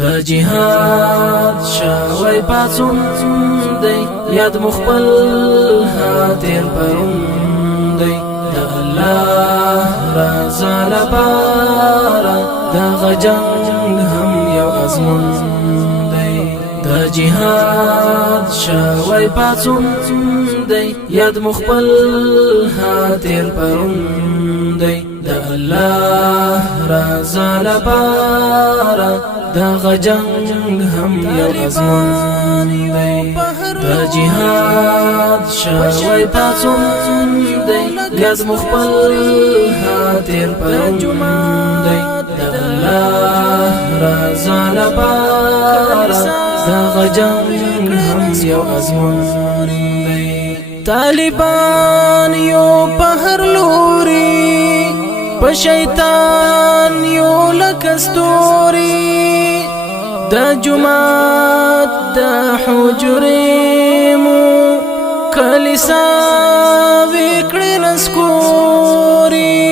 د جهاد شوی پاڅون دی یاد مخبل هاتیر پرون دی د الله رضا لپاره دغه جنگ هم یو ازمون دی د جهاد شوی پاڅون دی یاد مخبل هاتیر پرون دی د الله رضا لپاره دغه جنگ هم یو ازمون دی د جهاد شوی پاڅون دی یاد مخبل هاتیر پرون دی د الله رضا لپاره دغه جنگ هم یو ازمون دی طالبان یو په هر لوري په شیطان یو لکستوري د جمعات د حجرې مو کلیسا وکړې نسکوري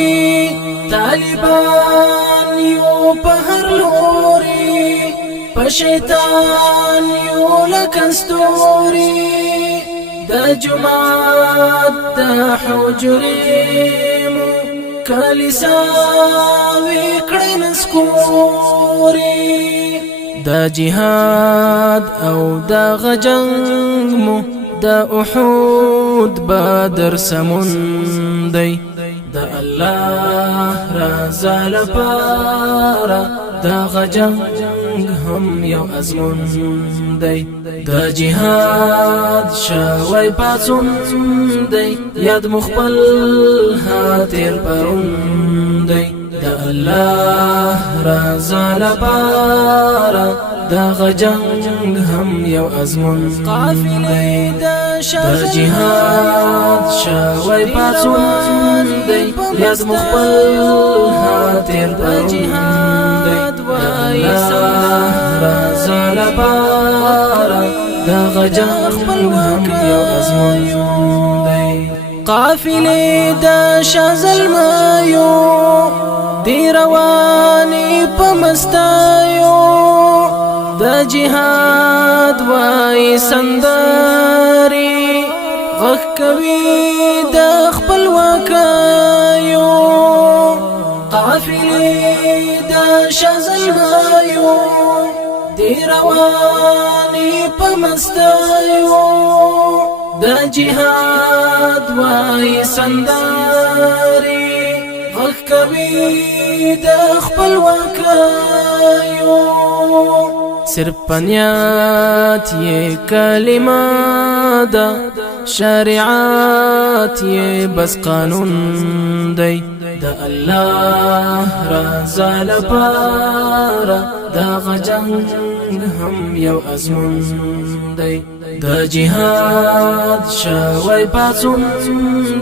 طالبان یو په هر لوري په شیطان یو لکستوري د جمعات د حجرې مو کلیسا وکړې نسکوري د جهاد او د غجنگ مو د احود بدر سمون دی د الله رضا لپاره د غجنگ هم یو ازمون دی د جهاد شوی پاڅون دی یاد مخبل هاتیر پرون دی د الله رضا لپاره دغه جنگ هم یو ازمون قافلې د جهاد شوی پاڅون دی یاد مخبل هاتیر پرون دی د الله رضا لپاره دغه جنگ هم یو ازمون دی قافلې د شازلمایو دی رواني په مستایو د جهاد وای سندري غږ کوي د خپلواکیو قافلې د شازلمایو دی رواني په مستایو د جهاد وای سندري غږ کوي د خپلواکیو صرف پنیات یہ کلمه ده شریعت یہ بس قانون دی د الله رضا لپاره دغه جنگ هم یو ازمون دی د جهاد شوی پاڅون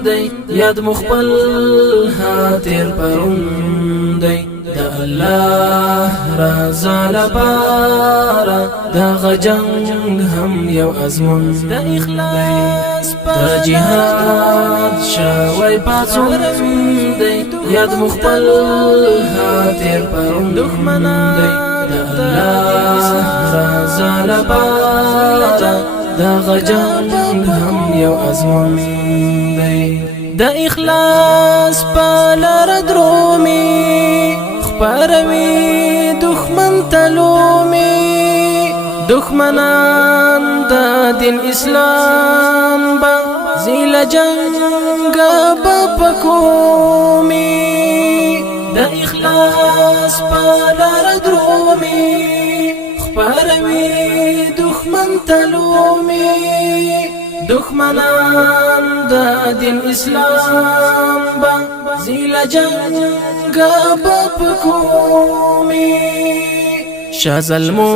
دی یاد مخبل هاتیر پرون دی د الله رضا لپاره دغه جنگ هم یو ازمون د اخلاص د جهاد شوی پاڅون دی یاد مخبل هاتیر پرون دی د الله رضا لپاره دغه جنگ هم یو ازمون دی د اخلاص په لار درومي خپروي دښمن تلومي دښمنان د دین اسلام با زیل جنگ بپکومي د اخلاص په لار درومي خپروي دښمن تلومي دښمنان د دین اسلام با زیل جنگ بپکومي شازلمو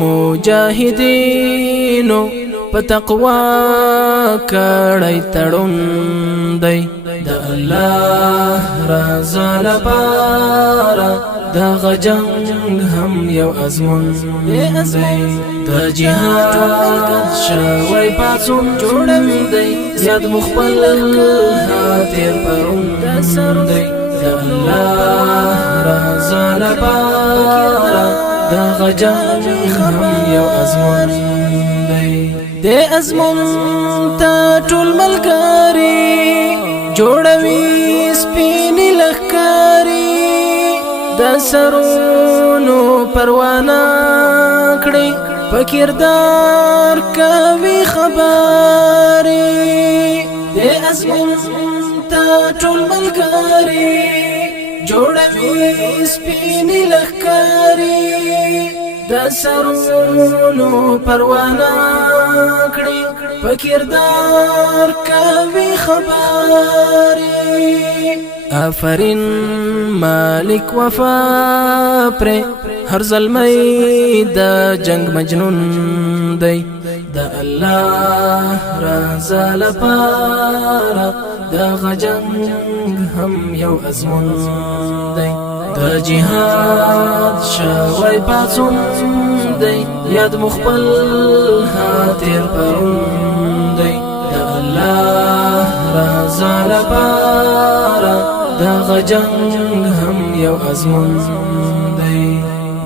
مجاهدینو په تقوا کړی تړون دی د الله رضا لپاره دغه جنگ هم یو ازمون دی د جهاد شوی پاڅون جوړوي دی یاد مخبل هاتیر پرون دی د الله رضا لپاره دا غجنګ هم یو ازمون دی د ازمون ته ټول ملګری جوړوي سپینې لښکرې د سرونو پروانه کړي په کردار کوي خبرې د ازمون ته ټول ملګري جوړوي سپینې لښکرې د سرونو پروانه کړي په کردار کوي خبرې آفرین مالک وفا پر هر زلمی د جنگ مجنون دی د الله رضا لپاره د غجنګ هم یو ازمون دی د جهاد شوی پاڅون دی یاد مخبل هاتیر پرون دی د الله رضا لپاره د غجنګ هم یو ازمون دی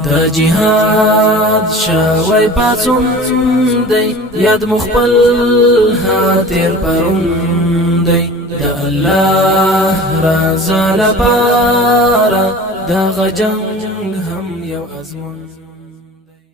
د جهاد شوی پاڅون دی یاد مخبل هاتیر پرون دی د الله رضا لپاره د غجنګ